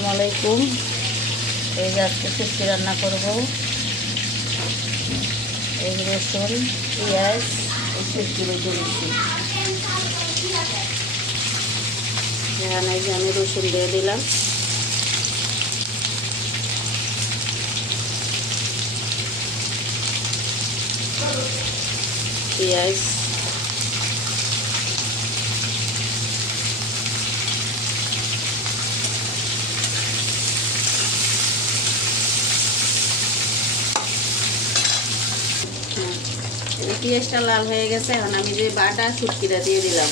আসসালামু আলাইকুম। এই যে আজকে শুক্তি রান্না করব। এই রসুন, পেঁয়াজ, এই শুক্তি বেজে দিচ্ছি এখানে যে আমি রসুন দিয়ে দিলাম। পেঁয়াজ এই পেঁয়াজটা লাল হয়ে গেছে, এখন আমি যে বাটা শুটকিটা দিয়ে দিলাম।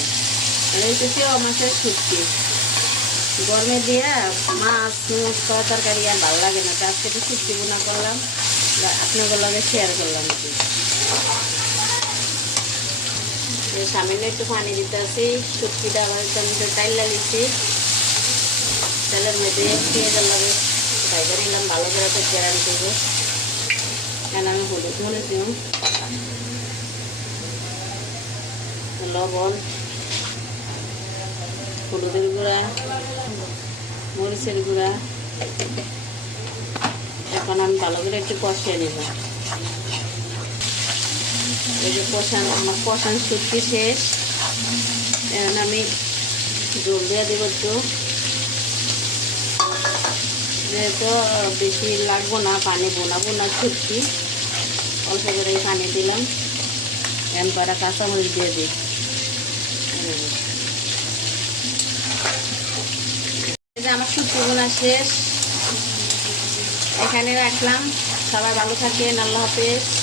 আর এই তো সেও মাছের শুটকি। গরমে দিয়ে মাছ খাওয়া তরকারি আর ভালো লাগে না। তো আজকে একটু শুটকি বোনা করলাম। আপনাদের লগে শেয়ার করলাম সামান্য একটু পানি দিতে আছি শুটকিটা আবার চামচে টাইলা লিছি তেলের মধ্যে পেঁয়াজের লাগে ভালো করে তো গ্যারান্টি করব। কেন আমি হলুদ মরিচ দিলাম। লবণ, হলুদের গুঁড়া, মরিচের গুঁড়া। এখন আমি ভালো করে একটু কষিয়ে নেব। এই যে কষান আমার কষান শুটকি শেষ। এখন আমি জল দিয়ে দেবো একটু। যেহেতু বেশি লাগবো না, পানি বোনাবো না ছুটকি অল্প করে পানি দিলাম। কটা কাঁচামরিচ দিয়ে দিই। আমার ছুটকি বোনা শেষ। এখানে রাখলাম। সবাই ভালো থাকেন। আল্লাহ হাফেজ।